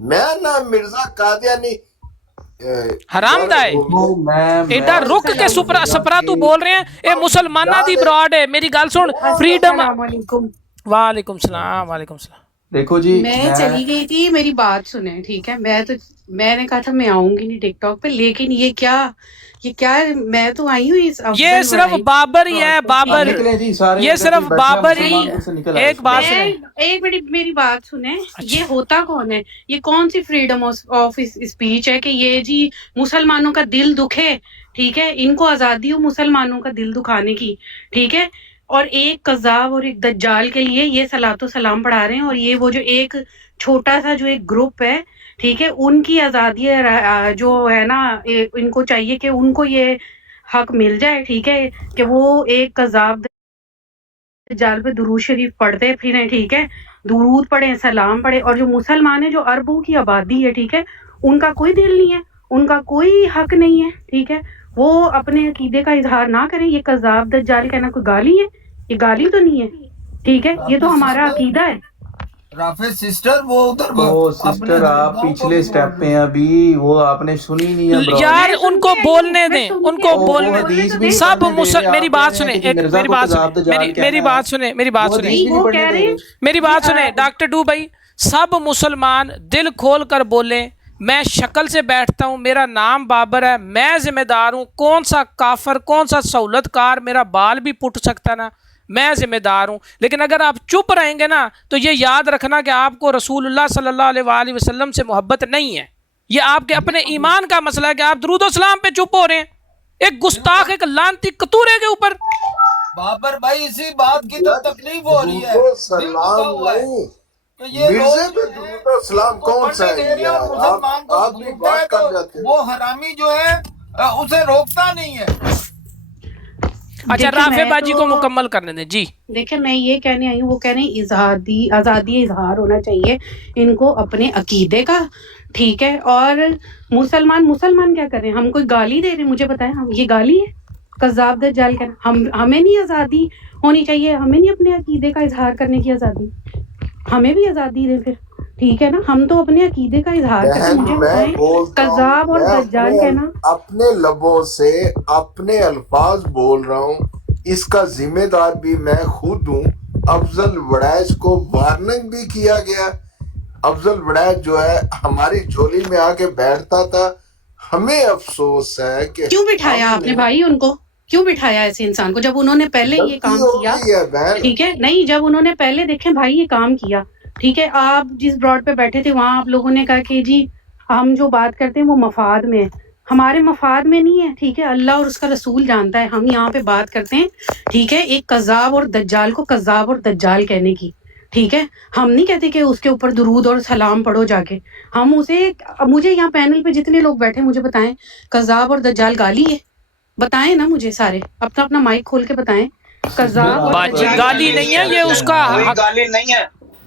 میں نہ مرزا قادیانی حرام دا ہے ایڈا رک کے سپرا تو بول رہے ہیں اے مسلمانہ دی براڈ ہے. میری گل سن فریڈم. السلام علیکم. وعلیکم السلام. وعلیکم السلام. دیکھو جی میں چلی گئی تھی, میری بات سنیں ٹھیک ہے. میں نے کہا تھا میں آؤں گی نہیں ٹک ٹاک پہ, لیکن یہ کیا میں تو آئی ہوں اس یہ صرف بابر ہی ہے, بابر. یہ صرف بابر ہی. ایک بات سنیں, ایک منٹ میری بات سنیں. یہ ہوتا کون ہے؟ یہ کون سی فریڈم آف اسپیچ ہے کہ یہ جی مسلمانوں کا دل دکھے, ٹھیک ہے, ان کو آزادی ہو مسلمانوں کا دل دکھانے کی, ٹھیک ہے, اور ایک قذاب اور ایک دجال کے لیے یہ صلاۃ و سلام پڑھا رہے ہیں, اور یہ وہ جو ایک چھوٹا سا جو ایک گروپ ہے, ٹھیک ہے, ان کی آزادی جو ہے نا, ان کو چاہیے کہ ان کو یہ حق مل جائے, ٹھیک ہے, کہ وہ ایک قذاب دجال پہ درود شریف پڑھتے پھریں, ٹھیک ہے, درود پڑھیں, سلام پڑھیں. اور جو مسلمان ہیں, جو اربوں کی آبادی ہے, ٹھیک ہے, ان کا کوئی دل نہیں ہے, ان کا کوئی حق نہیں ہے, ٹھیک ہے, وہ اپنے عقیدے کا اظہار نہ کریں. یہ قذاب دجال کہنا کوئی گالی ہے؟ یہ گالی تو نہیں ہے, ٹھیک ہے, یہ تو ہمارا عقیدہ ہے. رافع سسٹر وہ ادھر وہ سسٹر آپ پچھلے سٹیپ پہ ہیں ابھی, وہ آپ نے سنی نہیں ہے یار ان کو بولنے دیں, ان کو بولنے دیں. سب میری بات سنیں, میری بات سنیں, میری بات سنیں, میری بات سنیں, میری بات سنیں ڈاکٹر ڈو بھائی. سب مسلمان دل کھول کر بولیں, میں شکل سے بیٹھتا ہوں, میرا نام بابر ہے, میں ذمہ دار ہوں. کون سا کافر, کون سا سہولت کار میرا بال بھی پٹ سکتا نا, میں ذمہ دار ہوں. لیکن اگر آپ چپ رہیں گے نا تو یہ یاد رکھنا کہ آپ کو رسول اللہ صلی اللہ علیہ وآلہ وسلم سے محبت نہیں ہے. یہ آپ کے اپنے ایمان کا مسئلہ ہے کہ آپ درود و سلام پہ چپ ہو رہے ہیں, ایک گستاخ, ایک لعنتی کتورے کے اوپر. بابر بھائی اسی بات کی تو تکلیف ہو رہی ہے. درود و سلام نہیں, مرزے پہ درود و سلام کون سا ہے یار؟ آپ بھی بات کر جاتے ہیں. وہ حرامی جو ہے اسے روکتا نہیں ہے. اچھا رافع باجی کو مکمل کرنے دیں جی. دیکھیں میں یہ کہنے آئی ہوں, وہ کہہ رہے ہیں آزادی اظہار ہونا چاہیے ان کو اپنے عقیدے کا, ٹھیک ہے. اور مسلمان کیا کر رہے ہیں؟ ہم کوئی گالی دے رہے ہیں؟ مجھے بتائیں, ہم یہ گالی ہے؟ قذاب دجال کہنا ہمیں نہیں آزادی ہونی چاہیے؟ ہمیں نہیں اپنے عقیدے کا اظہار کرنے کی آزادی؟ ہمیں بھی آزادی دیں پھر, ٹھیک ہے نا. ہم تو اپنے عقیدے کا اظہار کرتے ہیں. مجھے بتائیں قذاب اور دجال کہنا, اپنے لبوں سے اپنے الفاظ بول رہا ہوں, اس کا ذمہ دار بھی میں خود ہوں. افضل وڑائچ کو وارننگ بھی کیا گیا. افضل وڑائچ جو ہے ہماری جھولی میں آ کے بیٹھتا تھا. ہمیں افسوس ہے کہ کیوں بٹھایا آپ نے بھائی ان کو, کیوں بٹھایا ایسے انسان کو جب انہوں نے پہلے یہ کام کیا, ٹھیک ہے, نہیں جب انہوں نے پہلے دیکھیں بھائی یہ کام کیا, ٹھیک ہے. آپ جس براڈ پہ بیٹھے تھے وہاں آپ لوگوں نے کہا کہ جی ہم جو بات کرتے ہیں وہ مفاد میں ہے. ہمارے مفاد میں نہیں ہے, ٹھیک ہے, اللہ اور اس کا رسول جانتا ہے. ہم یہاں پہ بات کرتے ہیں, ٹھیک ہے, ایک قذاب اور دجال کو قذاب اور دجال کہنے کی, ٹھیک ہے. ہم نہیں کہتے کہ اس کے اوپر درود اور سلام پڑھو جا کے. ہم اسے, مجھے یہاں پینل پہ جتنے لوگ بیٹھے مجھے بتائیں قذاب اور دجال گالی ہے؟ بتائیں نا مجھے سارے, اپنا مائک کھول کے بتائیں. قذاب اور دجال گالی نہیں ہے, یہ اس کا گالی نہیں ہے,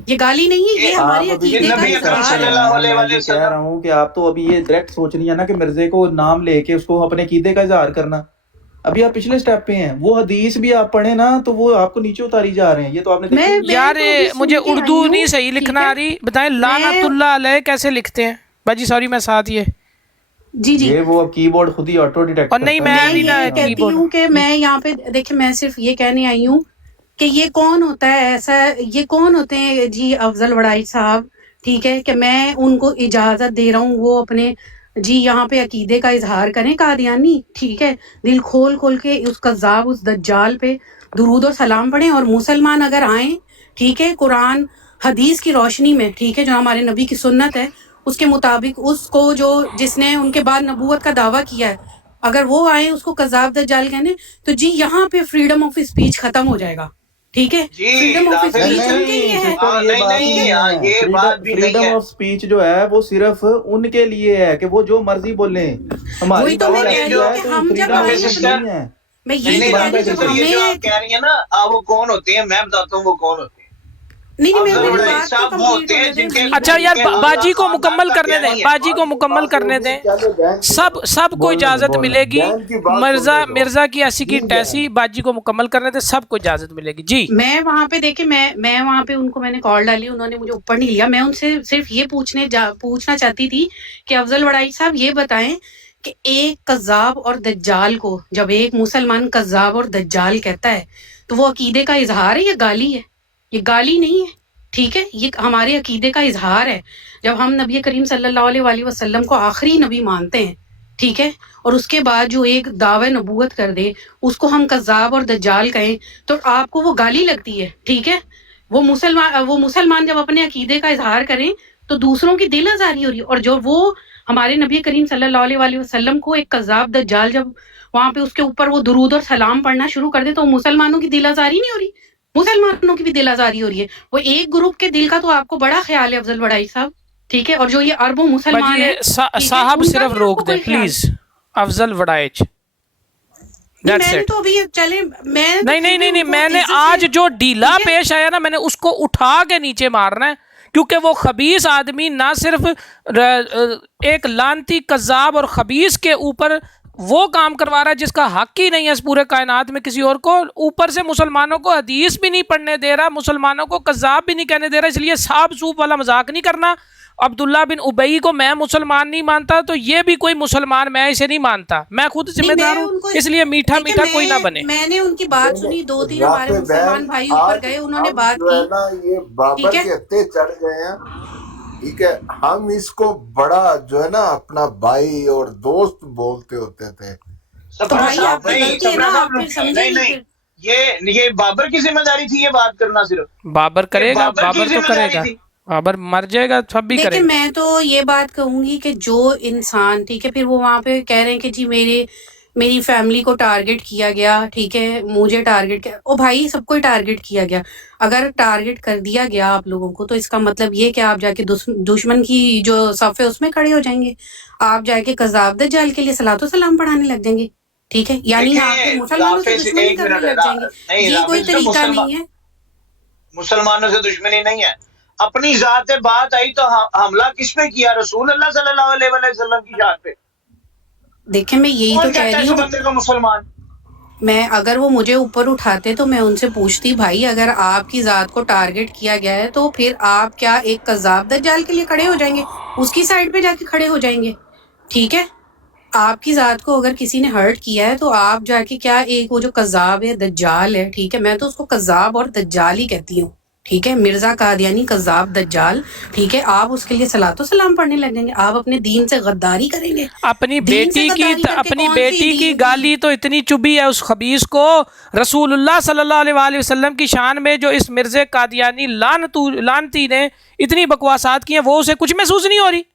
یہ گالی نہیں ہے, یہ ہمارے عقیدے کا اظہار ہے. میں کہہ رہا ہوں کہ آپ تو ابھی یہ ڈائریکٹ سوچ رہی ہیں نا کہ مرزے کو نام لے کے اس کو اپنے عقیدے کا اظہار کرنا. ابھی آپ پچھلے سٹیپ پہ ہیں, وہ حدیث بھی آپ پڑھیں نا تو وہ آپ کو نیچے اتاری جا رہے ہیں. یہ تو آپ نے یار مجھے اردو نہیں صحیح لکھنا آ رہی, بتائیں لعنت اللہ علیہ کیسے لکھتے ہیں باجی؟ سوری میں ساتھ یہ جی یہ وہ کی بورڈ خود ہی آٹو ڈیٹیکٹ اور نہیں, میں بھی نہ کہتی ہوں کہ میں یہاں پہ دیکھیں, میں صرف یہ کہنے آئی ہوں کہ یہ کون ہوتا ہے ایسا, یہ کون ہوتے ہیں جی افضل وڑائچ صاحب, ٹھیک ہے, کہ میں ان کو اجازت دے رہا ہوں وہ اپنے جی یہاں پہ عقیدے کا اظہار کریں قادیانی, ٹھیک ہے, دل کھول کے اس قذاب اس دجال پہ درود و سلام پڑھیں. اور مسلمان اگر آئیں, ٹھیک ہے, قرآن حدیث کی روشنی میں, ٹھیک ہے, جو ہمارے نبی کی سنت ہے اس کے مطابق, اس کو جس نے ان کے بعد نبوت کا دعویٰ کیا ہے, اگر وہ آئیں اس کو قذاب دجال کہنے, تو جی یہاں پہ فریڈم آف اسپیچ ختم ہو جائے گا, ٹھیک ہے. فریڈم آف اسپیچ ان کے لیے ہے. فریڈم آف اسپیچ جو ہے وہ صرف ان کے لیے ہے کہ وہ جو مرضی بولیں. وہی تو میں کہہ رہی ہوں کہ ہم جب میں یہ کہہ رہی ہے نا وہ کون ہوتے ہیں, میں بتاتا ہوں وہ کون ہوتے ہیں. नहीं नहीं, अफजल मेरी वड़ैच बात तो साहब वो कंप्लीट होते हैं होने जिनके दें। अच्छा यार, जिनके बाजी को खानदान मुकम्मल का करने कहना दें, ही है। बाजी को मुकम्मल करने दें। सबको इजाजत मिलेगी। बहन की बात मिर्जा सुनने दो। मिर्जा की ऐसी की जी टैसी, बाजी को मुकम्मल करने दें, सबको इजाजत मिलेगी जी। मैं वहां पे देखे, मैं वहां पे उनको मैंने कॉल डाली, उन्होंने मुझे ऊपर नहीं लिया। मैं उनसे सिर्फ ये पूछना चाहती थी कि अफजल वड़ाई साहब ये बताएं कि एक कज़्ज़ाब और दज्जाल को जब एक मुसलमान कज़्ज़ाब और दज्जाल कहता है तो वो अकीदे का इजहार है या गाली है? ये गाली नहीं है, ठीक है, ये हमारे अकीदे का इजहार है। जब हम नबी करीम सल्लल्लाहु अलैहि वसल्लम को आखिरी नबी मानते हैं, ठीक है, और उसके बाद जो एक दावे नबूवत कर दे उसको हम कज़्ज़ाब और दज्जाल कहें तो आपको वो गाली लगती है, ठीक है। वो मुसलमान जब अपने अकीदे का इजहार करें तो दूसरों की दिल आज़ारी हो रही है, और जो वो हमारे नबी करीम सल्लल्लाहु अलैहि वसल्लम को एक कज़्ज़ाब दज्जाल जब वहां पे उसके ऊपर वो दुरूद और सलाम पढ़ना शुरू कर दे तो मुसलमानों की दिल आज़ारी नहीं हो रही? मुसलमानों की भी दिल आज़ारी हो रही है। वो एक ग्रुप के दिल का तो आपको बड़ा ख्याल है अफजल वड़ाई साहब, ठीक है, और जो ये अरबों मुसलमान बाजी है, ये साहब उनका सिर्फ भी रोक आपको दें कोई ख्याल? प्लीज। अफजल वड़ाइच, दैट्स मैंने इट। तो अभी चले मैं नहीं नहीं नहीं नहीं, मैंने आज जो ढीला पेश आया ना, मैंने उसको उठा के नीचे मारना है, क्योंकि वो खबीस आदमी ना सिर्फ एक लानती कज़्ज़ाब और खबीस के ऊपर वो काम करवा रहा है जिसका हक ही नहीं है इस पूरे कायनात में किसी और को, ऊपर से मुसलमानों को हदीस भी नहीं पढ़ने दे रहा, मुसलमानों को कज़्ज़ाब भी नहीं कहने दे रहा। इसलिए साब सूप वाला मजाक नहीं करना। अब्दुल्ला बिन उबई को मैं मुसलमान नहीं मानता तो ये भी कोई मुसलमान मैं इसे नहीं मानता, मैं खुद जिम्मेदार हूँ, इसलिए मीठा मीठा कोई ना बने। मैंने उनकी बात सुनी, 2-3 हमारे राफे मुसलमान बहन, भाई ऊपर आज गए, उन्होंने हम बात जो है की, ना ये बाबर ठीक है? के हत्ते चढ़ गए हैं, ठीक है। हम इसको बड़ा जो है ना अपना भाई और दोस्त बोलते होते थे। तो भाई आपकी गलती है ना, आप फिर नहीं समझेंगे नहीं, फिर। ये बाबर की जिम्मेदारी थी ये बात करना सिर्फ। बाबर करेगा, बाबर की बाबर तो जिम्मेदारी करेगा, थी। बाबर मर जाएगा सब भी देखिए करेगा। मैं तो ये बात कहूंगी कि जो इंसान, ठीक है, फिर वो वहां पे कह रहे हैं कि जी मेरी फैमिली को टारगेट किया गया, ठीक है, मुझे टारगेट किया। ओ भाई, सबको ही टारगेट किया गया। अगर टारगेट कर दिया गया आप लोगों को तो इसका मतलब ये कि आप जाके दुश्मन की जो सफ़ है उसमें खड़े हो जाएंगे, आप जाके कज़्ज़ाब दज्जाल के लिए सलातो सलाम पढ़ाने लग जाएंगे, ठीक है, यानी आप फिर मुसलमानों से दुश्मनी करने लग जाएंगे। ये कोई तरीका नहीं है। मुसलमानों से दुश्मनी नहीं है, अपनी जात बात आई तो हमला किस पे किया? रसूल अल्लाह सल्लल्लाहु अलैहि वसल्लम की जात पे। देखिए मैं यही तो कौन कह कहता है रही इस हूँ, बंदे को मुसलमान? मैं अगर वो मुझे ऊपर उठाते तो मैं उनसे पूछती, भाई अगर आपकी ज़ात को टारगेट किया गया है तो फिर आप क्या एक कज़्ज़ाब दज्जाल के लिए खड़े हो जाएंगे, उसकी साइड पे जाके खड़े हो जाएंगे, ठीक है? आपकी ज़ात को अगर किसी ने हर्ट किया है तो आप जाके क्या एक वो जो कज़्ज़ाब है दज्जाल है, ठीक है, मैं तो उसको कज़्ज़ाब और दज्जाल ही कहती हूँ, ठीक है, मिर्जा कादियानी कज़्ज़ाब दज्जाल, ठीक है, आप उसके लिए सलातो सलाम पढ़ने लगेंगे, आप अपने दीन से गद्दारी करेंगे। अपनी दीन से बेटी की गद्दारी करके अपनी कौन सी बेटी की दीन गाली तो इतनी चुभी है उस खबीस को, रसूलुल्लाह सल्लल्लाहु अलैहि वसल्लम की शान में जो इस मिर्ज़े कादियानी लानती ने इतनी बकवासात की हैं, वो उसे कुछ महसूस नहीं हो रही।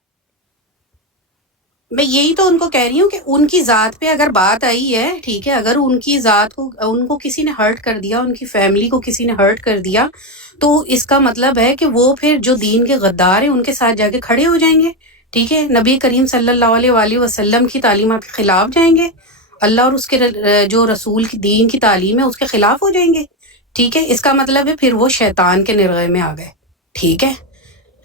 मैं यही तो उनको कह रही हूँ कि उनकी ज़ात पे अगर बात आई है, ठीक है, अगर उनकी ज़ात को उनको किसी ने हर्ट कर दिया, उनकी फैमिली को किसी ने हर्ट कर दिया, तो इसका मतलब है कि वो फिर जो दीन के गद्दार हैं उनके साथ जाके खड़े हो जाएंगे, ठीक है, नबी करीम सल्लल्लाहु अलैहि वसल्लम की तालीमात के खिलाफ जाएंगे, अल्लाह और उसके जो रसूल की दीन की तालीम है उसके खिलाफ हो जाएंगे, ठीक है। इसका मतलब है फिर वो शैतान के निर्गए में आ गए, ठीक है।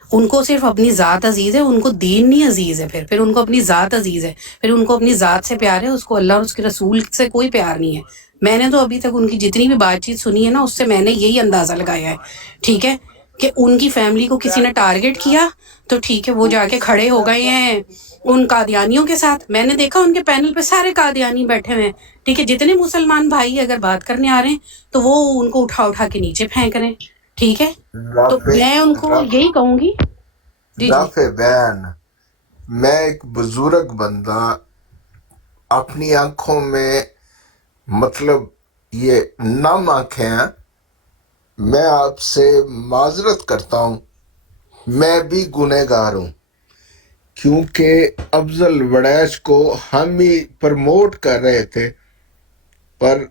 उनको सिर्फ अपनी ज़ात अजीज़ है, उनको दीन नहीं अजीज़ है, फिर उनको अपनी ज़ात अजीज़ है, फिर उनको अपनी ज़ात से प्यार है, उसको अल्लाह और उसके रसूल से कोई प्यार नहीं है। मैंने तो अभी तक उनकी जितनी भी बातचीत सुनी है ना, उससे मैंने यही अंदाज़ा लगाया है, ठीक है, कि उनकी फैमिली को किसी ने टारगेट किया तो ठीक है वो जाके खड़े हो गए हैं उन कादियानियों के साथ। मैंने देखा उनके पैनल पे सारे कादियानी बैठे हुए हैं, ठीक है, जितने मुसलमान भाई अगर बात करने आ रहे हैं तो वो उनको उठा के नीचे फेंक रहे हैं, ठीक है। तो मैं उनको यही कहूंगी, राफे बहन, मैं एक बुजुर्ग बंदा अपनी आंखों में मतलब ये नम आंखें हैं, मैं आपसे माजरत करता हूँ, मैं भी गुनहगार हूँ, क्योंकि अफजल वड़ैच को हम ही प्रमोट कर रहे थे, पर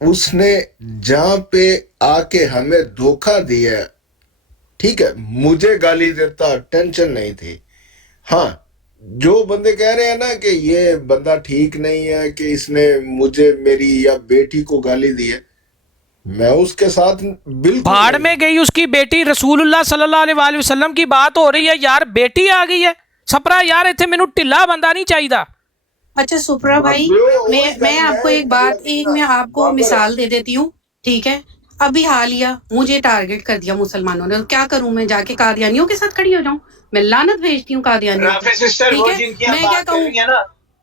उसने जहाँ पे आके हमें धोखा दिया, ठीक है, मुझे गाली देता टेंशन नहीं थी। हाँ, जो बंदे कह रहे हैं ना कि ये बंदा ठीक नहीं है कि इसने मुझे मेरी या बेटी को गाली दी है, मैं उसके साथ बिल्कुल भाड़ नहीं। में गई उसकी बेटी, रसूलुल्लाह सल्लल्लाहु अलैहि वसल्लम की बात हो रही है यार, बेटी आ गई है सपरा यार, इतने मैनू ढिला बंदा नहीं चाहिए। अच्छा सुप्रा भाई, मैं आपको मैं आपको मिसाल दे देती हूँ, ठीक है। अभी हालिया मुझे टारगेट कर दिया मुसलमानों ने, क्या करूं मैं, जाके कादियानियों के साथ खड़ी हो जाऊं? मैं लानत भेजती हूँ कादियानियों राफे को, सिस्टर, ठीक वो है। जिनकी आप मैं क्या बात कर रही है ना,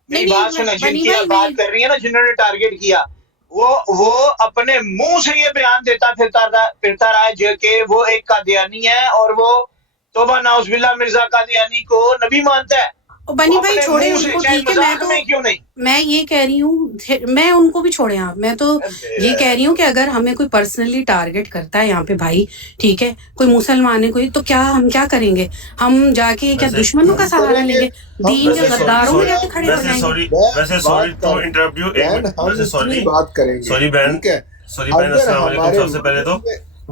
मेरी नहीं, बात सुने, बनी जिनकी भाई, आप बात कर रही है ना, जिन्होंने टारगेट किया, वो अपने मुंह से ये बयान देता फिरता रहा है जो कि वो एक कादियानी है और वो तौबा नाउज़ुबिल्लाह मिर्जा कादियानी को नबी मानता है। बनी वो भाई अपने छोड़े मुंह से, उनको, चाहे ठीक है। मैं मजाक तो में क्यों नहीं। मैं ये कह रही हूँ, मैं उनको भी छोड़े आप, मैं तो ये कह रही हूँ कि अगर हमें कोई पर्सनली टारगेट करता है यहाँ पे भाई, ठीक है, कोई मुसलमान है कोई, तो क्या हम क्या करेंगे? हम जाके क्या दुश्मनों का सहारा लेंगे? दीन के गद्दारों में जाके खड़े हो जाएंगे? वैसे सॉरी टू इंटरप्ट यू, बहन, हम वैसे सॉरी, इतनी बात करेंगे, सॉरी बहन, ठीक है। सॉरी बहन, अगर अस्सलाम वालेकुम। हमारे सबसे पहले तो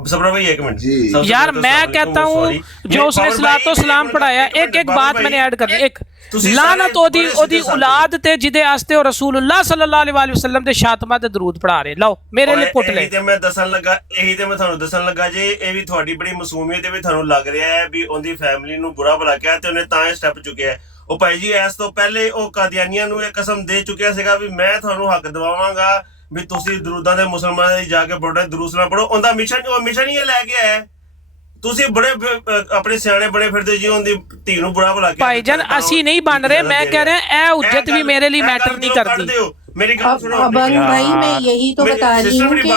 सबरा भाई एक मिनट जी। सबसे यार पहले तो मैं अस्सलाम कहता वालेकुम, हूँ सॉरी। जो उसने बाबर सलातो भाई, सलाम एक पढ़ाया, मिनट, एक बात बाबर मैंने भाई, ऐड करनी, एक ਤੁਸੀਂ लानत ਸਾਰੇ ओदी ਬੜੇ ओदी ਸਿੱਧੇ औलाद ते जिदे आस्ते और रसूलुल्लाह सल्लल्लाहु अलैहि वसल्लम दे शातमा ते दरूद पढ़ा रहे, लो मेरे लिए पुट ले। ਇਹੀ ਤੇ ਮੈਂ ਦੱਸਣ ਲੱਗਾ ਜੇ ਇਹ ਵੀ ਤੁਹਾਡੀ ਬੜੀ ਮਾਸੂਮੀਅਤ ਹੈ ਵੀ ਤੁਹਾਨੂੰ ਲੱਗ ਰਿਹਾ ਹੈ ਵੀ ਉਹਦੀ ਫੈਮਿਲੀ ਨੂੰ ਬੁਰਾ ਭਲਾ ਕਿਹਾ ਤੇ ਉਹਨੇ ਤਾਂ ਇਹ ਸਟੈਪ ਚੁੱਕਿਆ ਹੈ। ਉਹ ਭਾਈ ਜੀ ਇਸ ਤੋਂ ਪਹਿਲੇ ਉਹ ਕਾਦੀਆਨੀਆਂ ਨੂੰ ਇਹ ਕਸਮ ਦੇ ਚੁੱਕਿਆ ਸੀਗਾ ਵੀ ਮੈਂ ਤੁਹਾਨੂੰ ਹੱਕ ਦਿਵਾਵਾਂਗਾ ਵੀ ਤੁਸੀਂ ਦਰੂਦਾਂ ਦੇ ਮੁਸਲਮਾਨਾਂ ਦੀ ਜਾ ਕੇ ਪੜੋ, ਦਰੂਦ ਨਾ ਪੜੋ। ਉਹਦਾ ਮਿਸ਼ਨ ਹੀ ਇਹ ਲੈ ਕੇ ਆਇਆ। ਤੁਸੀਂ ਬੜੇ ਆਪਣੇ ਸਿਆਣੇ ਬੜੇ ਫਿਰਦੇ ਜੀ, ਉਹਦੀ ਧੀ ਨੂੰ ਬੁਰਾ ਭਲਾ ਕਿਹਾ। ਭਾਈ ਜਾਨ ਅਸੀਂ ਨਹੀਂ ਬਣ ਰਹੇ, ਮੈਂ ਕਹਿ ਰਿਹਾ ਇਹ ਹੁज्जत भी मेरे लिए मैटर नहीं करती। मेरी गल सुनो अबंग भाई, मैं यही तो बता रही हूँ कि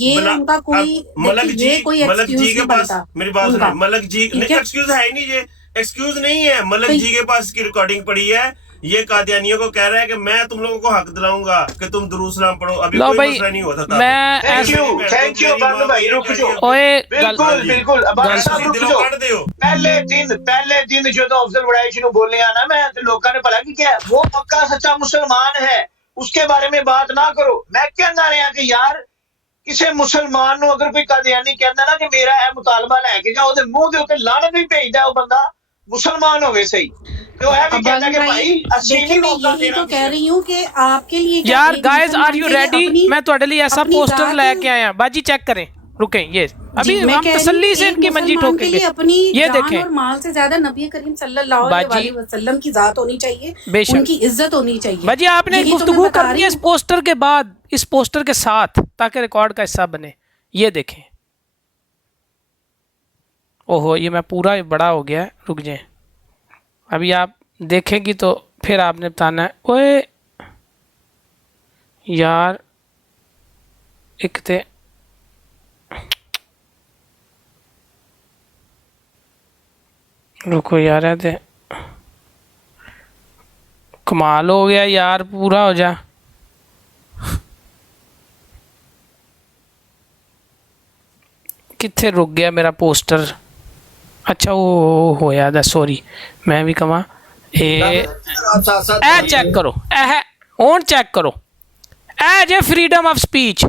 ये उनका कोई मलक जी, कोई मलक जी excuse के नहीं पास बनता मेरी बात सुनो, उनका। मलक जी ठीक है? एक्सक्यूज है ही नहीं, ये एक्सक्यूज नहीं है। मलक जी के पास की रिकॉर्डिंग पड़ी है, ये कादियानियों को कह रहा है कि मैं तुम लोगों को हक दिलाऊंगा कि तुम दुरूद सलाम पढ़ो। अभी लो कोई भाई, मसला नहीं होता था। मैं थैंक यू बंद भाई, रुक जाओ। ओए बिल्कुल बिल्कुल, अब ਤੁਸੀਂ रुक ਦਿਲੋਂ जाओ। ਕੱਢ ਦਿਓ। पहले दिन जो तो अफजल वड़ैच ਨੂੰ बोलने आना, मैं तो लोगों ने भला की क्या, वो पक्का सच्चा मुसलमान है, उसके बारे में बात ना करो। मैं कहना रहा कि यार ਕਿਸੇ ਮੁਸਲਮਾਨ ਨੂੰ ਅਗਰ ਕੋਈ ਕਾਦੀਆਨੀ ਕਹਿੰਦਾ ਨਾ ਕਿ ਮੇਰਾ ਇਹ ਮੁਤਾਲਬਾ ਲੈ ਕੇ ਜਾ, ਉਹਦੇ ਮੂੰਹ ਦੇ ਉੱਤੇ ਲਾਨਤ ਵੀ ਭੇਜਦਾ ਉਹ ਬੰਦਾ, ਮੁਸਲमान होवे सही। तो है भी कहता कि भाई ਅਸੀਂ देखिए, नहीं मैं मौका यही देना तो कह रही हूँ कि आपके लिए क्या, यार एक गाइस मुसलमान आर यू के लिए रेडी? अपनी- मैं ਤੁਹਾਡੇ लिए ऐसा अपनी पोस्टर जात- लेके आया, बाजी चेक करें, रुकें, ये अभी जी, मैं हम कह रही तसल्ली हूँ, से एक इनकी मंजी मुसलमान के लिए ठोकेंगे। अपनी ये जान देखें और माल से ज्यादा नबी करीम सल्लल्लाहु बाजी, अलैहि वसल्लम की जात होनी चाहिए, बेशक। उनकी इज्जत होनी चाहिए। बाजी आपने यही तो मैं गुफ्तगू बता करनी रही है इस पोस्टर के बाद, इस पोस्टर के साथ, ताकि रिकॉर्ड का हिस्सा बने। ये देखें, ओहो ये मैं पूरा बड़ा हो गया, रुक जाए, अभी आप देखेंगी तो फिर आपने बताना है। ओए यार एक ते रुको यार, है ते कमाल हो गया यार, पूरा हो जा। किथे रुक गया मेरा पोस्टर? अच्छा वो होया दा, सॉरी मैं भी कमा ए चेक करो, हुण चेक करो, ए जे फ्रीडम ऑफ स्पीच।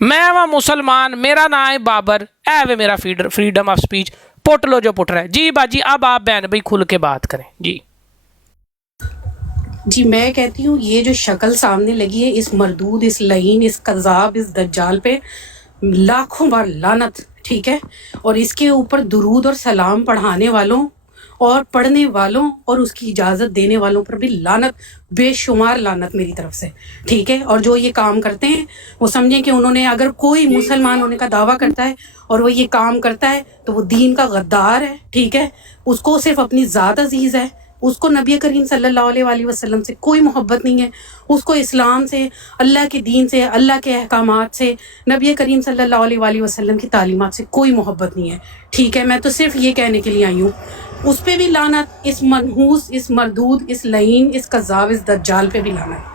मैं वा मुसलमान, मेरा नाम है बाबर, ए वे मेरा फ्रीडम ऑफ स्पीच, पुट लो जो पुट रहा है। जी बाजी अब आप बहन भाई खुल के बात करें जी। जी मैं कहती हूँ ये जो शक्ल सामने लगी है, इस मरदूद, इस लहीन, इस कज़ाब, इस दज्जाल पे लाखों बार लानत, ठीक है। और इसके ऊपर दुरूद और सलाम पढ़ाने वालों और पढ़ने वालों और उसकी इजाज़त देने वालों पर भी लानत, बेशुमार लानत मेरी तरफ से, ठीक है। और जो ये काम करते हैं वो समझें कि उन्होंने, अगर कोई मुसलमान होने का दावा करता है और वो ये काम करता है तो वो दीन का गद्दार है, ठीक है। उसको सिर्फ अपनी ज़ात अजीज़ है, उसको नबी करीम सल्लल्लाहु अलैहि वसल्लम से कोई मोहब्बत नहीं है, उसको इस्लाम से, अल्लाह के दीन से, अल्लाह के अहकामात से, नबी करीम सल्लल्लाहु अलैहि वसल्लम की तालीमात से कोई मोहब्बत नहीं है, ठीक है। मैं तो सिर्फ ये कहने के लिए आई हूँ, उस पे भी लानत, इस मनहूस, इस मरदूद, इस लहीन, इस कज़ाब, इस दज्जाल पे भी लानत।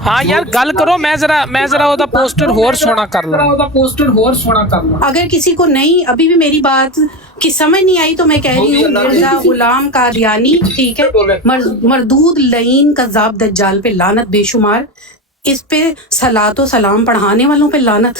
हाँ यार गल करो, मैं जरा ओदा पोस्टर होर सोना कर ला। अगर किसी को नहीं, अभी भी मेरी बात की समझ नहीं आई तो मैं कह रही हूँ, मिर्जा गुलाम कादियानी, ठीक है, मरदूद लईन कज़ाब दज्जाल पे लानत बेशुमार, इस पे सलातो सलाम पढ़ाने वालों पे लानत,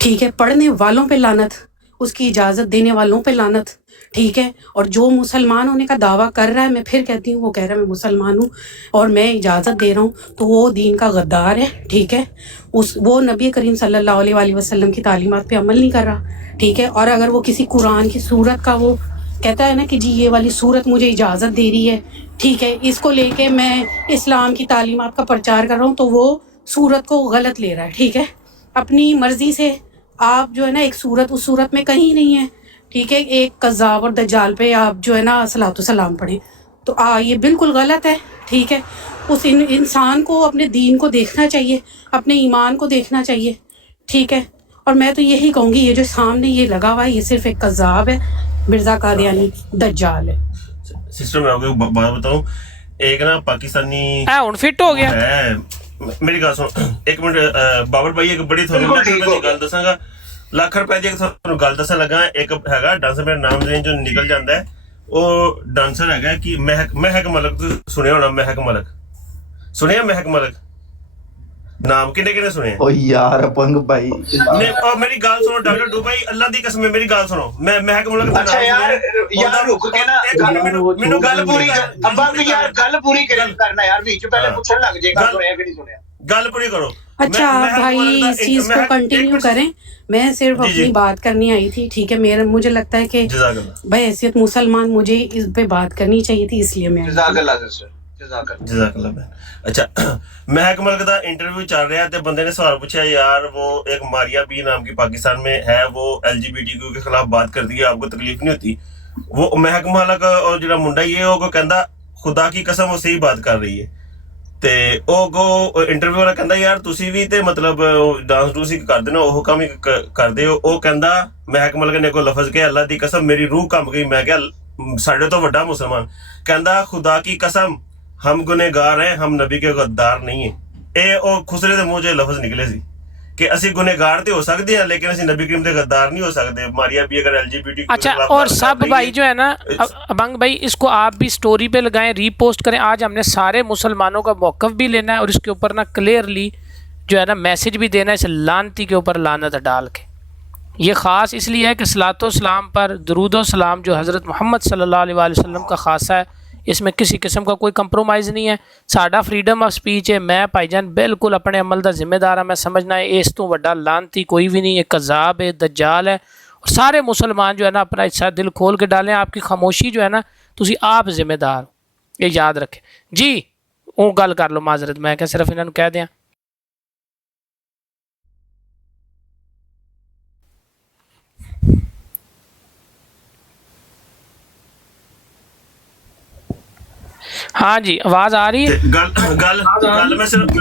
ठीक है, पढ़ने वालों पे लानत, उसकी इजाज़त देने वालों पे लानत, ठीक है। और जो मुसलमान होने का दावा कर रहा है, मैं फिर कहती हूँ, वो कह रहा है मैं मुसलमान हूँ और मैं इजाज़त दे रहा हूँ, तो वो दीन का गद्दार है, ठीक है। वो नबी करीम सल्लल्लाहु अलैहि वसल्लम की तालीमात पे अमल नहीं कर रहा, ठीक है। और अगर वो किसी कुरान की सूरत का वो कहता है ना कि जी ये वाली सूरत मुझे इजाज़त दे रही है, ठीक है, इसको लेके मैं इस्लाम की तालीमात का प्रचार कर रहा हूँ, तो वो सूरत को गलत ले रहा है, ठीक है। अपनी मर्ज़ी से आप जो है ना, एक सूरत उस सूरत में कहीं नहीं है, ठीक है। एक कज़्ज़ाब और दज्जाल पे आप जो है ना सलातो सलाम पढ़ें, तो ये बिल्कुल गलत है, ठीक है। उस इंसान को अपने दीन को देखना चाहिए, अपने ईमान को देखना चाहिए, ठीक है। और मैं तो यही कहूँगी, ये जो सामने ये लगा हुआ है, ये सिर्फ एक कज़्ज़ाब है, मिर्ज़ा कादियानी दज्जाल है। सिस्टर मैं आपको बात बताऊं, एक ना पाकिस्तानी ਹੁਣ ਫਿੱਟ ਹੋ ਗਿਆ ਹੈ, ਮੇਰੀ ਗੱਲ ਸੁਣ ਇੱਕ ਮਿੰਟ ਬਾਬਰ ਭਾਈ, ਇੱਕ ਬੜੀ ਤੁਹਾਨੂੰ ਲੱਖ ਰੁਪਏ ਦੀ ਗੱਲ ਦੱਸਾਂਗਾ, ਲੱਖ ਰੁਪਏ ਦੀ ਇੱਕ ਤੁਹਾਨੂੰ ਗੱਲ ਦੱਸਣ ਲੱਗਾ। ਇੱਕ ਹੈਗਾ ਡਾਂਸਰ, ਮੇਰਾ ਨਾਮ ਦੇ ਜੋ ਨਿਕਲ ਜਾਂਦਾ ਹੈ, ਉਹ ਡਾਂਸਰ ਹੈਗਾ ਕਿ ਮਹਿਕ ਮਲਕ, ਤੁਸੀਂ ਸੁਣਿਆ ਹੋਣਾ ਮਹਿਕ ਮਲਕ, ਸੁਣਿਆ ਮਹਿਕ ਮਲਕ ਨਾਮ, ਕਿੰਨੇ ਕਿੰਨੇ ਸੁਣਿਆ? ਓ ਯਾਰ ਅਪੰਗ ਭਾਈ, ਨਹੀਂ ਉਹ ਮੇਰੀ ਗੱਲ ਸੁਣੋ ਡਾਕਟਰ ਡੂ ਭਾਈ, ਅੱਲਾ ਦੀ ਕਸਮ ਹੈ ਮੇਰੀ ਗੱਲ ਸੁਣੋ, ਮੈਂ ਮਹਿਕ ਮਲਕ ਦਾ ਅੱਛਾ ਯਾਰ ਰੁਕ ਕੇ ਨਾ ਮੈਨੂੰ ਗੱਲ ਪੂਰੀ ਅੱਬਾ ਯਾਰ ਗੱਲ ਪੂਰੀ ਕਰਨਾ ਯਾਰ, ਵਿੱਚ ਪਹਿਲੇ ਪੁੱਛਣ ਲੱਗ ਜਾਏਗਾ ਸੁਣਿਆ ਕਿ ਨਹੀਂ सुनिया। ਗੱਲ ਪੂਰੀ ਕਰੋ। अच्छा भाई इस चीज को कंटिन्यू करें, मैं सिर्फ अपनी बात करनी आई थी, ठीक है। मेरा मुझे लगता है कि भाई हैसियत मुसलमान मुझे इस पे बात करनी चाहिए थी, इसलिए मैं जज़ाकल्लाह। अच्छा महक मलिक का इंटरव्यू चल रहा है, तो बंदे ने सवाल पूछा यार, वो एक मारिया बी नाम की पाकिस्तान में है, वो LGBTQ के खिलाफ बात करती है, आपको तकलीफ नहीं होती? वो महक मलिक और जो मुंडा ये वो कहता खुदा की कसम वो सही बात कर रही है, ਤੇ ਉਹ ਇੰਟਰਵਿਊ ਵਾਲਾ ਕਹਿੰਦਾ ਯਾਰ ਤੁਸੀਂ ਵੀ ਤੇ ਮਤਲਬ ਡਾਂਸ ਡੂਸ ਹੀ ਕਰਦੇ ਨਾ, ਉਹ ਕੰਮ ਹੀ ਕਰਦੇ ਹੋ। ਉਹ ਕਹਿੰਦਾ ਮਹਿਕ ਮਲਿਕ ਨੇ ਕੋਈ ਲਫ਼ਜ਼ ਕਿਹਾ, ਅੱਲਾ ਦੀ ਕਸਮ ਮੇਰੀ ਰੂਹ ਕੰਬ ਗਈ। ਮੈਂ ਕਿਹਾ ਸਾਡੇ ਤੋਂ ਵੱਡਾ ਮੁਸਲਮਾਨ ਕਹਿੰਦਾ ਖੁਦਾ ਕੀ ਕਸਮ ਹਮ ਗੁਨੇਗਾਰ ਹੈ, ਹਮ ਨਬੀ ਕੇ ਗੱਦਾਰ ਨਹੀਂ ਹੈ। ਇਹ ਉਹ ਖੁਸਰੇ ਦੇ ਮੂੰਹ 'ਚ ਲਫ਼ਜ਼ ਨਿਕਲੇ ਸੀ कि ਅਸੀਂ गुनहगार ਤੇ ਹੋ ਸਕਦੇ हैं लेकिन ਅਸੀਂ नबी करीम ਦੇ गद्दार नहीं हो सकते। मारिया भी अगर LGBT अच्छा, और सब भाई जो है ना, अबंग भाई इसको आप भी स्टोरी पे लगाएं, रीपोस्ट करें। आज हमने सारे मुसलमानों का मौक़िफ़ भी लेना है और इसके ऊपर ना क्लियरली जो है ना मैसेज भी देना है, इस लानती के ऊपर लानत डाल के। ये ख़ास इसलिए है कि सलातो सलाम पर दरूदो सलाम जो हज़रत मोहम्मद सल्लल्लाहु अलैहि वसल्लम का ख़ासा है, इसमें किसी किस्म का कोई कंप्रोमाइज़ नहीं है। साडा फ्रीडम ऑफ स्पीच है, मैं भाईजान बिल्कुल अपने अमल का जिम्मेदार हाँ। मैं समझना है इस तो वड्डा लानती कोई भी नहीं है, कज़ाब है, दज्जाल है। और सारे मुसलमान जो है ना अपना हिस्सा दिल खोल के डालें। आपकी खामोशी जो है ना, तुसी आप जिम्मेदार हो, ये याद रखें जी। वो गल कर लो माजरत, मैं क्या सिर्फ इन्होंने कह दिया। हाँ जी, आवाज़ आ रही है? गल मैं सिर्फ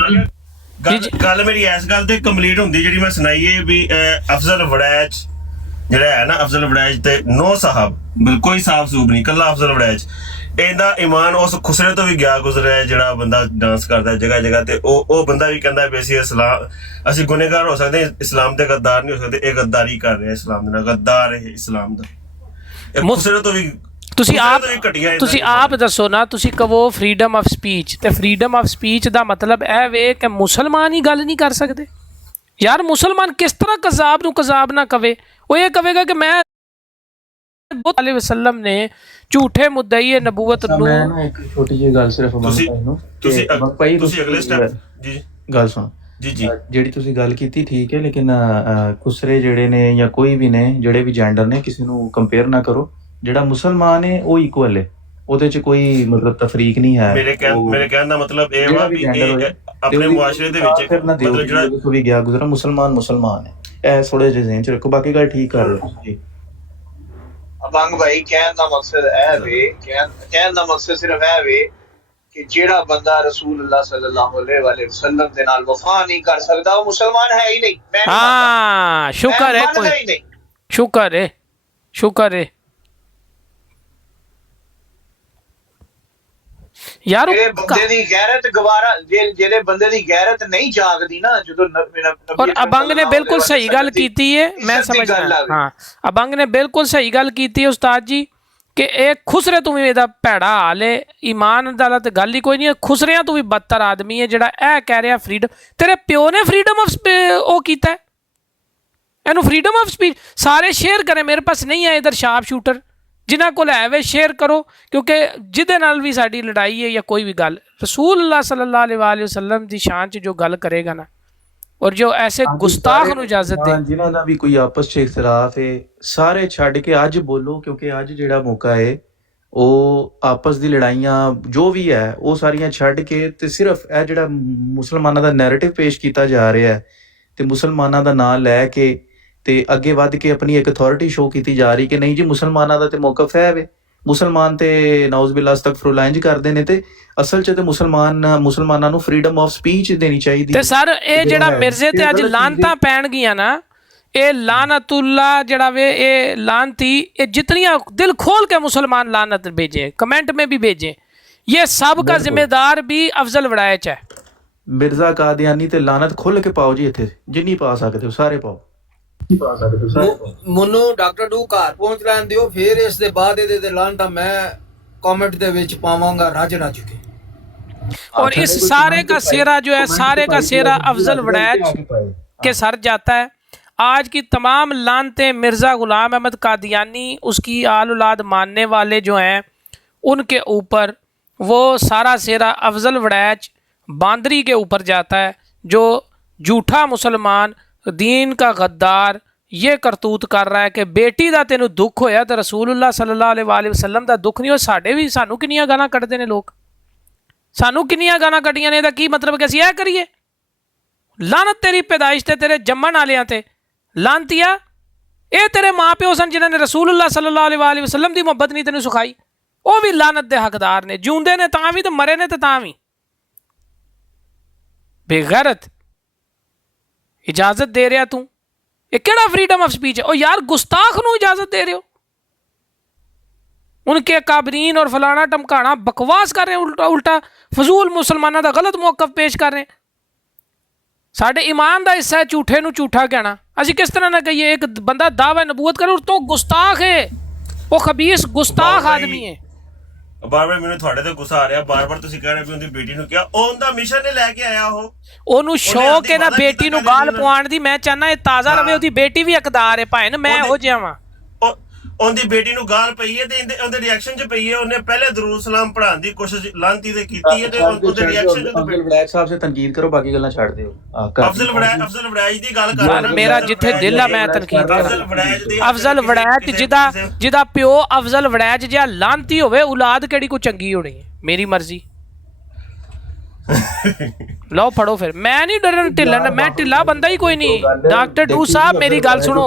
गल मेरी इस गल ते कंप्लीट हुंदी जेह्ड़ी मैं सुनाई है भी अफजल वड़ैच जेह्ड़ा है ना, अफजल वड़ैच ते नो साहब कोई साहब सूब नहीं, कल्ला अफजल वड़ैच। ਇਹਦਾ ईमान उस खुसरे तो भी गया गुजरा है ਜਿਹੜਾ ਬੰਦਾ डांस करता है जगह जगह ਤੇ ਉਹ ਬੰਦਾ ਵੀ ਕਹਿੰਦਾ ਵੀ ਅਸੀਂ ਗੁਨਹਗਾਰ ਹੋ ਸਕਦੇ, ਇਸਲਾਮ ਦੇ ਗੱਦਾਰ ਨਹੀਂ ਹੋ ਸਕਦੇ। ਇਹ ਗੱਦਾਰੀ ਕਰ ਰਿਹਾ ਇਸਲਾਮ ਦੇ ਨਾਲ, ਗੱਦਾਰ ਹੈ ਇਸਲਾਮ ਦਾ। ਇਹ ਖੁਸਰੇ ਤੋਂ ਵੀ ਤੁਸੀਂ ਆਪ ਦੱਸੋ ਨਾ, ਤੁਸੀਂ ਕਹੋ ਫਰੀडम ਆਫ ਸਪੀਚ, ਤੇ ਫਰੀडम ਆਫ ਸਪੀਚ ਦਾ ਮਤਲਬ ਇਹ ਵੇ ਕਿ ਮੁਸਲਮਾਨ ਹੀ ਗੱਲ ਨਹੀਂ ਕਰ ਸਕਦੇ। ਯਾਰ ਮੁਸਲਮਾਨ ਕਿਸ ਤਰ੍ਹਾਂ ਕਜ਼ਾਬ ਨੂੰ ਕਜ਼ਾਬ ਨਾ ਕਵੇ? ਉਹ ਇਹ ਕਹੇਗਾ ਕਿ ਮੈਂ ਅਲੈहि ਵਸੱਲਮ ਨੇ ਝੂਠੇ ਮੁੱਦਈ ਨਬੂਵਤ ਨੂੰ। ਮੈਂ ਨਾ ਇੱਕ ਛੋਟੀ ਜਿਹੀ ਗੱਲ ਸਿਰਫ ਤੁਸੀਂ ਅਗਲੇ ਸਟੈਪ ਜੀ ਗੱਲ ਸੁਣ ਜੀ। ਜਿਹੜੀ ਤੁਸੀਂ ਗੱਲ ਕੀਤੀ ਠੀਕ ਹੈ, ਲੇਕਿਨ ਖੁਸਰੇ ਜਿਹੜੇ ਨੇ ਜਾਂ ਕੋਈ ਵੀ ਨੇ, ਜਿਹੜੇ ਵੀ ਜੈਂਡਰ ਨੇ, ਕਿਸੇ ਨੂੰ ਕੰਪੇਅਰ ਨਾ ਕਰੋ। ਜਿਹੜਾ ਮੁਸਲਮਾਨ ਹੈ ਉਹ ਇਕੁਅਲ ਹੈ, ਉਹਦੇ 'ਚ ਕੋਈ ਮਤਲਬ ਤਫਰੀਕ ਨਹੀਂ ਹੈ। ਮੇਰੇ ਕਹਿਣ ਦਾ ਮਤਲਬ ਇਹ ਵਾ ਵੀ ਆਪਣੇ ਮੁਆਸ਼ਰੇ ਦੇ ਵਿੱਚ ਮਤਲਬ ਜਿਹੜਾ ਵੀ ਗਿਆ ਗੁਜ਼ਰਾ ਮੁਸਲਮਾਨ ਹੈ, ਇਹ ਥੋੜੇ ਜਿਹੇ ਜ਼ਿਹਨ 'ਚ ਰੱਖੋ। ਬਾਕੀ ਗੱਲ ਠੀਕ ਕਰ ਰਹੇ ਜੀ। ਅਬੰਗ ਭਾਈ ਕਹਿਣ ਦਾ ਮਕਸਦ ਇਹ ਵੇ, ਕਹਿਣ ਦਾ ਮਕਸਦ ਸਿਰਫ ਇਹ ਵੇ ਕਿ ਜਿਹੜਾ ਬੰਦਾ ਰਸੂਲ ਅੱਲਾਹ ਸੱਲੱਲਾਹੁ अलैहि वसल्लम ਦੇ ਨਾਲ ਵਫਾ ਨਹੀਂ ਕਰ ਸਕਦਾ, ਉਹ ਮੁਸਲਮਾਨ ਹੈ ਹੀ ਨਹੀਂ। हाँ, शुक्र है, कोई शुक्र है, शुक्र है यार। ਬੰਦੇ ਦੀ ਗੈਰਤ ਗਵਾਰਾ, ਜਿਹੜੇ ਬੰਦੇ ਦੀ ਗੈਰਤ ਨਹੀਂ ਜਾਗਦੀ ਨਾ ਜਦੋਂ। और अबंग ने बिल्कुल सही गल कीती है, मैं समझना। हाँ, अबंग ने बिल्कुल सही गल कीती है उस्ताद जी ਕਿ ਇਹ ਖੁਸਰੇ ਤੋਂ ਵੀ ਇਹਦਾ ਭੈੜਾ ਹਾਲ ਹੈ। ਈਮਾਨ ਦਾ ਤਾਂ ਗੱਲ ਹੀ ਕੋਈ ਨਹੀਂ, ਖੁਸਰਿਆਂ ਤੋਂ ਵੀ ਬਦਤਰ ਆਦਮੀ ਹੈ ਜਿਹੜਾ ਇਹ ਕਹਿ ਰਿਹਾ ਫਰੀਡਮ। ਤੇਰੇ ਪਿਓ ਨੇ ਫਰੀਡਮ ਆਫ ਉਹ ਕੀਤਾ, ਇਹਨੂੰ ਫਰੀਡਮ ਆਫ ਸਪੀਚ। ਸਾਰੇ ਸ਼ੇਅਰ ਕਰੇ, ਮੇਰੇ ਪਾਸ ਨਹੀਂ ਹੈ ਇਧਰ ਸ਼ਾਰਪ ਸ਼ੂਟਰ, ਜਿਨ੍ਹਾਂ ਕੋਲ ਹੈ ਵੇ ਸ਼ੇਅਰ ਕਰੋ, ਕਿਉਂਕਿ ਜਿਹਦੇ ਨਾਲ ਵੀ ਸਾਡੀ ਲੜਾਈ ਹੈ ਜਾਂ ਕੋਈ ਵੀ ਗੱਲ ਰਸੂਲullah सल्लल्लाहु अलैहि वसल्लम ਦੀ ਸ਼ਾਨ 'ਚ ਜੋ ਗੱਲ ਕਰੇਗਾ ਨਾ, ਔਰ ਜੋ ਐਸੇ ਗੁਸਤਾਖ ਨੂੰ ਇਜਾਜ਼ਤ ਦੇ, ਜਿਨ੍ਹਾਂ ਦਾ ਵੀ ਕੋਈ ਆਪਸ 'ਚ ਇਖਤਲਾਫ ਹੈ, ਸਾਰੇ ਛੱਡ ਕੇ ਅੱਜ ਬੋਲੋ, ਕਿਉਂਕਿ ਅੱਜ ਜਿਹੜਾ ਮੌਕਾ ਹੈ ਉਹ ਆਪਸ ਦੀ ਲੜਾਈਆਂ ਜੋ ਵੀ ਹੈ ਉਹ ਸਾਰੀਆਂ ਛੱਡ ਕੇ ਤੇ ਸਿਰਫ ਇਹ ਜਿਹੜਾ ਮੁਸਲਮਾਨਾਂ ਦਾ ਨੈਰੇਟਿਵ ਪੇਸ਼ ਕੀਤਾ ਜਾ ਰਿਹਾ ਹੈ ਤੇ ਮੁਸਲਮਾਨਾਂ ਦਾ ਨਾਂ ਲੈ ਕੇ ਤੇ ਅੱਗੇ ਵੱਧ ਕੇ ਆਪਣੀ ਇੱਕ ਅਥਾਰਟੀ ਸ਼ੋ ਕੀਤੀ ਜਾ ਰਹੀ ਕਿ ਨਹੀਂ ਜੀ ਮੁਸਲਮਾਨਾਂ ਦਾ ਤੇ ਮੌਕਫ ਹੈ ਵੇ, ਮੁਸਲਮਾਨ ਤੇ ਨਾਉਜ਼ ਬਿल्ला ਅਸਤਗਫਿਰੁल्लाह ਇੰਜ ਕਰਦੇ ਨੇ, ਤੇ ਅਸਲ 'ਚ ਤੇ ਮੁਸਲਮਾਨਾਂ ਨੂੰ ਫਰੀडम ਆਫ ਸਪੀਚ ਦੇਣੀ ਚਾਹੀਦੀ। ਤੇ ਸਰ ਇਹ ਜਿਹੜਾ ਮਿਰਜ਼ੇ ਤੇ ਅੱਜ ਲਾਨਤਾਂ ਪੈਣਗੀਆਂ ਨਾ, ਇਹ ਲਾਨਤुल्लाह ਜਿਹੜਾ ਵੇ ਇਹ ਲਾਨਤੀ, ਇਹ जितनियां दिल खोल के मुसलमान लानत भेजे, कमेंट में भी भेजे, ये सब का जिम्मेदार भी अफजल वड़ैच है। ਮਿਰਜ਼ਾ ਕਾਦੀਆਨੀ ਤੇ ਲਾਨਤ ਖੁੱਲ ਕੇ ਪਾਓ ਜੀ, ਇੱਥੇ ਜਿੰਨੀ ਪਾ ਸਕਦੇ ਹੋ ਸਾਰੇ ਪਾਓ। ਮੈਨੂੰ ਡਾਕਟਰ ਡੂ ਘਰ ਪਹੁੰਚ ਲੈਣ ਦਿਓ, ਫਿਰ ਇਸ ਦੇ ਬਾਅਦ ਇਹਦੇ ਤੇ ਲਾਂਟਾ ਮੈਂ कमेंट ਦੇ ਵਿੱਚ ਪਾਵਾਂਗਾ ਰੱਜ ਕੇ। और इस सारे का सेरा जो है, सारे का सेरा अफजल वड़ैच के सर जाता है। आज की तमाम लानतें मिर्ज़ा ग़ुलाम अहमद कादियानी, उसकी आल औलाद मानने वाले जो हैं, उनके ऊपर वो सारा सेरा अफजल वड़ैच बांदरी के ऊपर जाता है, जो झूठा मुसलमान, दीन का गद्दार, ये करतूत कर रहा है कि बेटी का तेनू दुख होया तो रसूलullah सल्लल्लाहु अलैहि वसल्लम का दुख नहीं हो। साढ़े भी सानू किनियां गालां कढ़दे ने लोग, सानू किनियां गालां कढ़ियां ने, इहदा की मतलब कि असीं ऐ करिए? लानत तेरी पैदाइश ते तेरे जम्मण वालियां ते, लानतिया ये तेरे माँ प्यो सन जिन्हां ने रसूलullah सल्लल्लाहु अलैहि वसल्लम की मुहब्बत नहीं तेनू सिखाई, वो भी लानत दे हकदार ने, जिउंदे ने तां भी ते मरे ने ते तां भी। बेगैरत इजाजत दे रहा तू, ये केड़ा फ्रीडम ऑफ स्पीच है? ओ यार गुस्ताख नू इजाजत दे रहे हो, उनके काबरीन और फलाना टमकाना बकवास कर रहे हैं, उल्टा उल्टा फजूल मुसलमानों का गलत मौकफ पेश कर रहे हैं। साढ़े ईमान का हिस्सा है झूठे नू झूठा कहना। असी किस तरह ना कहिए एक बंदा दावा नबूवत करे, तो गुस्ताख है, वो खबीस गुस्ताख आदमी है। ਬਾਰ-ਬਾਰ ਮੈਨੂੰ ਤੁਹਾਡੇ ਤੇ ਗੁੱਸਾ ਆ ਰਿਹਾ, ਬਾਰ-ਬਾਰ ਤੁਸੀਂ ਕਹਿ ਰਹੇ ਵੀ ਉਹਦੀ ਬੇਟੀ ਨੂੰ ਕਿਹਾ, ਉਹ ਉਹਦਾ ਮਿਸ਼ਨ ਨੇ ਲੈ ਕੇ ਆਇਆ, ਉਹਨੂੰ ਸ਼ੌਕ ਹੈ ਨਾ ਬੇਟੀ ਨੂੰ ਗਾਲ ਪਵਾਉਣ ਦੀ। ਮੈਂ ਚਾਹਨਾ ਇਹ ਤਾਜ਼ਾ ਰਵੇ, ਉਹਦੀ ਬੇਟੀ ਵੀ ਹਕਦਾਰ ਹੈ ਭਾਵੇਂ ਮੈਂ ਹੋ ਜਾਵਾਂ। ਉਹਦੀ ਬੇਟੀ ਨੂੰ ਗਾਲ ਪਈ ਹੈ ਤੇ ਉਹਦੇ ਰਿਐਕਸ਼ਨ 'ਚ ਪਈ ਹੈ। ਉਹਨੇ ਪਹਿਲੇ ਦਰੂਦ ਸਲਾਮ ਪੜ੍ਹਾਉਣ ਦੀ ਕੋਸ਼ਿਸ਼ ਲਾਂਤੀ ਤੇ ਕੀਤੀ ਹੈ ਤੇ ਉਹਦੇ ਰਿਐਕਸ਼ਨ 'ਚ ਅਫਜ਼ਲ ਵੜੈਚ ਸਾਹਿਬ ਸੇ ਤਨਕੀਦ ਕਰੋ, ਬਾਕੀ ਗੱਲਾਂ ਛੱਡ ਦਿਓ। ਅਫਜ਼ਲ ਵੜੈਚ ਦੀ ਗੱਲ ਕਰ ਰਿਹਾ। ਮੇਰਾ ਜਿੱਥੇ ਦਿਲ ਆ ਮੈਂ ਤਨਕੀਦ ਕਰਾਂ। ਅਫਜ਼ਲ ਵੜੈਚ ਜਿਹਦਾ ਪਿਓ ਅਫਜ਼ਲ ਵੜੈਚ ਜਿਹਾ ਲਾਂਤੀ ਹੋਵੇ, ਔਲਾਦ ਕਿਹੜੀ ਕੋ ਚੰਗੀ ਹੋਣੀ ਹੈ। ਮੇਰੀ ਮਰਜ਼ੀ, ਲਓ ਫੜੋ ਫਿਰ। ਮੈਂ ਨਹੀਂ ਡਰਨ ਢਿੱਲਣ, ਮੈਂ ਢਿੱਲਾ ਬੰਦਾ ही कोई नहीं। डॉक्टर डू साहब मेरी गल सुनो,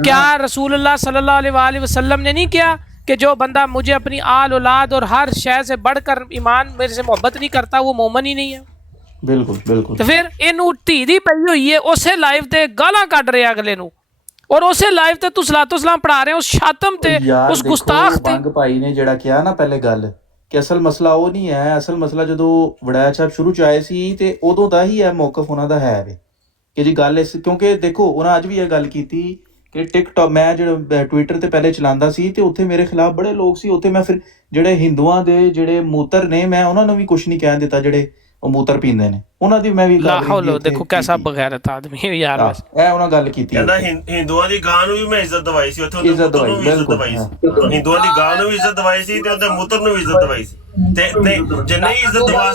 क्या रसूलullah सल्लल्लाहु अलैहि वसल्लम ने नहीं किया कि जो बंदा मुझे अपनी आल औलाद और हर शय से बढ़कर ईमान मेरे से मोहब्बत नहीं करता वो मोमन ही नहीं है। बिल्कुल बिल्कुल। तो फिर इनू धी दी पई हुई है, उसे लाइव ते गालां कढ रहे अगले नू, और उसे लाइव ते तू सलातो सलाम पढ़ा रहे हो, उस शातम ते उस गुस्ताख ते। बंग भाई ने ਜਿਹੜਾ ਕਿਹਾ ਨਾ ਪਹਿਲੇ ਗੱਲ ਕਿ ਅਸਲ ਮਸਲਾ ਉਹ ਨਹੀਂ ਹੈ। ਅਸਲ ਮਸਲਾ ਜਦੋਂ ਵੜੈਚ ਸਾਹਿਬ ਸ਼ੁਰੂ ਚ ਆਏ ਸੀ ਤੇ ਉਦੋਂ ਦਾ ਹੀ ਹੈ ਮੌਕਫ ਉਹਨਾਂ ਦਾ ਹੈ ਵੇ ਕਿ ਜੀ ਗੱਲ ਇਸ, ਕਿਉਂਕਿ ਦੇਖੋ ਉਹਨਾਂ ਅੱਜ ਵੀ ਇਹ ਗੱਲ ਕੀਤੀ ਕਿ ਟਿਕਟੌਕ, ਮੈਂ ਜਿਹੜਾ ਟਵਿੱਟਰ ਤੇ ਪਹਿਲੇ ਚਲਾਉਂਦਾ ਸੀ ਤੇ ਉੱਥੇ ਮੇਰੇ ਖਿਲਾਫ ਬੜੇ ਲੋਕ ਸੀ। ਉੱਥੇ ਮੈਂ ਫਿਰ ਜਿਹੜੇ ਹਿੰਦੂਆਂ ਦੇ ਜਿਹੜੇ ਮੂਤਰ ਨੇ, ਮੈਂ ਉਹਨਾਂ ਨੂੰ ਵੀ ਕੁਝ ਨਹੀਂ ਕਹਿਣ ਦਿੱਤਾ, ਜਿਹੜੇ ਉਹ ਮੂਤਰ ਪੀਂਦੇ ਨੇ ਉਹਨਾਂ ਦੀ ਮੈਂ ਵੀ ਦੇਖੋ ਕੈਸਾ ਬਗੈਰਤ ਆਦਮੀ ਹੈ ਯਾਰ। ਇਹ ਉਹਨਾਂ ਗੱਲ ਕੀਤੀ, ਕਹਿੰਦਾ ਹਿੰਦੂਆਂ ਦੀ ਗਾਂ ਨੂੰ ਵੀ ਮੈਂ ਇੱਜ਼ਤ ਦਵਾਈ ਸੀ, ਉੱਥੇ ਉਹਦੇ ਮੂਤਰ ਨੂੰ ਵੀ ਇੱਜ਼ਤ ਦਵਾਈ ਸੀ। ਹਿੰਦੂਆਂ ਦੀ ਗਾਂ ਨੂੰ ਵੀ ਇੱਜ਼ਤ ਦਵਾਈ ਸੀ ਤੇ ਉਹਦੇ ਮੂਤਰ ਨੂੰ ਵੀ ਇੱਜ਼ਤ ਦਵਾਈ ਸੀ। ਤੇ ਜਿੰਨੇ ਇੱਜ਼ਤ ਦਵਾ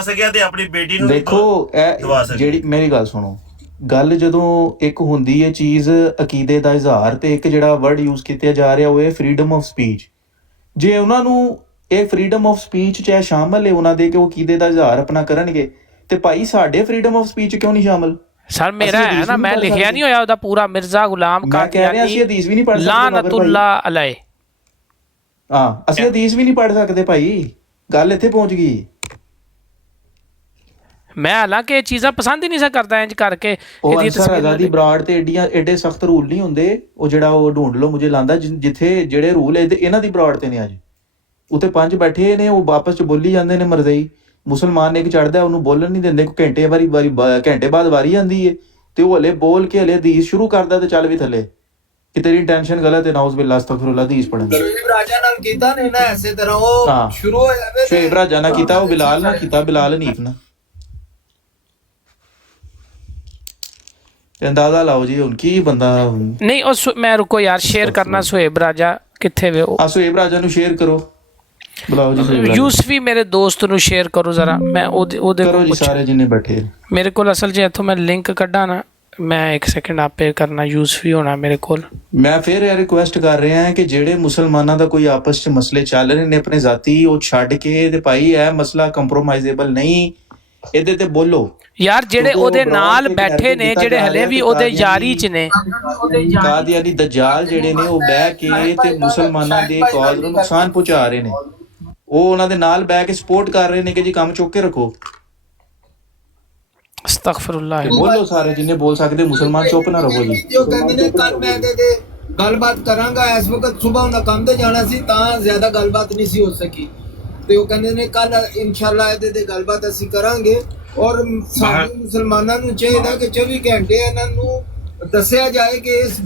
ਸਕਿਆ ਤੇ ਆਪਣੀ ਬੇਟੀ ਨੂੰ ਦੇਖੋ। ਇਹ ਜਿਹੜੀ ਮੇਰੀ ਗੱਲ ਸੁਣੋ, ਗੱਲ ਜਦੋਂ ਇੱਕ ਹੁੰਦੀ ਹੈ ਚੀਜ਼ ਅਕੀਦੇ ਦਾ ਇਜ਼ਹਾਰ, ਤੇ ਇੱਕ ਜਿਹੜਾ ਵਰਡ ਯੂਜ਼ ਕੀਤਾ ਜਾ ਰਿਹਾ ਉਹ ਹੈ ਫਰੀडम ਆਫ ਸਪੀਚ। ਜੇ ਉਹਨਾਂ ਨੂੰ ਇਹ ਫਰੀडम ਆਫ ਸਪੀਚ ਚ ਸ਼ਾਮਲ ਹੈ ਉਹਨਾਂ ਦੇ ਕਿ ਉਹ ਅਕੀਦੇ ਦਾ ਇਜ਼ਹਾਰ ਆਪਣਾ ਕਰਨਗੇ, ਤੇ ਭਾਈ ਸਾਡੇ ਫਰੀडम ਆਫ ਸਪੀਚ ਕਿਉਂ ਨਹੀਂ ਸ਼ਾਮਲ? ਸਰ ਮੇਰਾ ਹੈ ਨਾ, ਮੈਂ ਲਿਖਿਆ ਨਹੀਂ ਹੋਇਆ ਉਹਦਾ ਪੂਰਾ ਮਿਰਜ਼ਾ ਗੁਲਾਮ ਕਾਦੀਆਨੀ ਅਸੀਂ ਹਦੀਸ ਵੀ ਨਹੀਂ ਪੜ੍ਹ ਸਕਦੇ, ਲਾਨਤੁल्लाह ਅਲੈਹ। ਹਾਂ ਅਸੀਂ ਹਦੀਸ ਵੀ ਨਹੀਂ ਪੜ੍ਹ ਸਕਦੇ ਭਾਈ, ਗੱਲ ਇੱਥੇ ਪਹੁੰਚ ਗਈ। ਮੈਂ ਹਾਲਾਂਕਿ ਇਹ ਚੀਜ਼ਾਂ ਪਸੰਦ ਹੀ ਨਹੀਂ ਸਾ ਕਰਦਾ ਇੰਜ ਕਰਕੇ। ਉਹ ਅਨਸਰ ਆਜ਼ਾਦੀ ਬਰਾੜ ਤੇ ਐਡੇ ਸਖਤ ਰੂਲ ਨਹੀਂ ਹੁੰਦੇ। ਉਹ ਜਿਹੜਾ ਉਹ ਢੂੰਡ ਲੋ ਮੁਝੇ ਲਾਂਦਾ, ਜਿੱਥੇ ਜਿਹੜੇ ਰੂਲ ਇਹਨਾਂ ਦੀ ਬਰਾੜ ਤੇ ਨੇ ਅੱਜ ਉੱਥੇ 5 ਬੈਠੇ ਨੇ, ਉਹ ਵਾਪਸ ਚ ਬੋਲੀ ਜਾਂਦੇ ਨੇ ਮਰਜ਼ਈ। ਮੁਸਲਮਾਨ ਨੇ ਇੱਕ ਚੜਦਾ ਉਹਨੂੰ ਬੋਲਣ ਨਹੀਂ ਦਿੰਦੇ, ਘੰਟੇ ਬਾਅਦ ਵਾਰੀ ਆਉਂਦੀ ਹੈ ਤੇ ਉਹ ਹਲੇ ਬੋਲ ਕੇ ਹਲੇ ਹਦੀਸ ਸ਼ੁਰੂ ਕਰਦਾ ਤੇ ਚੱਲ ਵੀ ਥੱਲੇ। ਕਿ ਤੇਰੀ ਇੰਟੈਂਸ਼ਨ ਗਲਤ ਹੈ, ਨਾਉਜ਼ ਬਿਲlah ਅਸਤਗਫਿਰullah ਹਦੀਸ ਪੜਨ ਦੀ। ਸ਼ੁਏਬ ਰਾਜਾ ਨਾਲ ਕੀਤਾ ਨਹੀਂ ਨਾ ਐਸੇ ਤਰ੍ਹਾਂ ਉਹ ਹਾਂ। ਸ਼ੁਰੂ ਹੋਇਆ ਵੇ ਸ਼ੁਏਬ ਰਾਜਾ ਨਾ ਕੀਤਾ, ਉਹ ਬਿਲਾਲ ਨਾ ਕੀਤਾ, ਬਿਲਾਲ ਹਨੀਫ ਨਾ। ਤੇ ਅੰਦਾਜ਼ਾ ਲਾਓ ਜੀ ਹੁਣ ਕੀ ਬੰਦਾ। ਨਹੀਂ ਉਹ ਮੈਂ ਰੁਕੋ ਯਾਰ, ਸ਼ੇਅਰ ਕਰਨਾ ਸ਼ੁਏਬ ਰਾਜਾ ਕਿੱਥੇ ਵੇ ਉਹ। ਸ਼ੁਏਬ ਰਾਜਾ ਨੂੰ ਸ਼ੇਅਰ ਕਰੋ, ਬੁਲਾਓ ਜੀ। ਯੂਸਫੀ ਮੇਰੇ ਦੋਸਤ ਨੂੰ ਸ਼ੇਅਰ ਕਰੋ ਜ਼ਰਾ, ਮੈਂ ਉਹਦੇ ਕਰੋ ਜੀ ਸਾਰੇ ਜਿੰਨੇ ਬੈਠੇ। ਮੇਰੇ ਕੋਲ ਅਸਲ 'ਚ ਇੱਥੋਂ ਮੈਂ ਲਿੰਕ ਕੱਢਾਂ ਨਾ, ਮੈਂ 1 ਸੈਕਿੰਡ ਆਪੇ ਕਰਨਾ, ਯੂਸਫੀ ਹੋਣਾ ਮੇਰੇ ਕੋਲ। ਮੈਂ ਫਿਰ ਇਹ ਰਿਕੁਐਸਟ ਕਰ ਰਿਹਾ ਕਿ ਜਿਹੜੇ ਮੁਸਲਮਾਨਾਂ ਦਾ ਕੋਈ ਆਪਸ 'ਚ ਮਸਲੇ ਚੱਲ ਰਹੇ ਨੇ ਆਪਣੇ ਜ਼ਾਤੀ, ਉਹ ਛੱਡ ਕੇ ਤੇ ਭਾਈ ਇਹ ਮਸਲਾ ਕੰਪਰੋਮਾਈਜ਼ੇਬਲ ਨਹੀਂ, ਇਹਦੇ ਤੇ ਬੋਲੋ ਯਾਰ। ਜਿਹੜੇ ਉਹਦੇ ਨਾਲ ਬੈਠੇ ਨੇ, ਜਿਹੜੇ ਹਲੇ ਵੀ ਉਹਦੇ ਯਾਰੀ 'ਚ ਨੇ, ਕਾਦੀਆਨੀ ਦਜਾਲ ਜਿਹੜੇ ਨੇ, ਉਹ ਬਹਿ ਕੇ ਤੇ ਮੁਸਲਮਾਨਾਂ ਦੇ ਕੌਜ਼ ਨੂੰ ਨੁਕਸਾਨ ਪਹੁੰਚਾ ਰਹੇ ਨੇ। ਉਹ ਉਹਨਾਂ ਦੇ ਨਾਲ ਬਹਿ ਕੇ ਸਪੋਰਟ ਕਰ ਰਹੇ ਨੇ ਕਿ ਜੀ ਕੰਮ ਚੁੱਕ ਕੇ ਰੱਖੋ। ਅਸਤਗਫਿਰullah। ਬੋਲੋ ਸਾਰੇ ਜਿੰਨੇ ਬੋਲ ਸਕਦੇ, ਮੁਸਲਮਾਨ ਚੁੱਪ ਨਾ ਰਹੋ ਜੀ। ਜੋ ਕਹਿੰਦੇ ਨੇ ਕੱਲ ਮੈਂ ਇਹਦੇ ਤੇ ਗੱਲਬਾਤ ਕਰਾਂਗਾ, ਇਸ ਵਕਤ ਸਵੇਰ ਉਹਨਾਂ ਕੰਮ ਤੇ ਜਾਣਾ ਸੀ ਤਾਂ ਜ਼ਿਆਦਾ ਗੱਲਬਾਤ ਨਹੀਂ ਸੀ ਹੋ ਸਕੀ, ਤੇ ਉਹ ਕਹਿੰਦੇ ਨੇ ਕੱਲ ਇਨਸ਼ਾਅੱਲਾ ਇਹਦੇ ਤੇ ਗੱਲਬਾਤ ਅਸੀਂ ਕਰਾਂਗੇ। ਔਰ ਸਾਰੇ ਮੁਸਲਮਾਨਾਂ ਨੂੰ ਚਾਹੀਦਾ ਕਿ 24 ਘੰਟੇ ਇਹਨਾਂ ਨੂੰ ਦੱਸਿਆ ਜਾਏ ਕਿ ਇਸ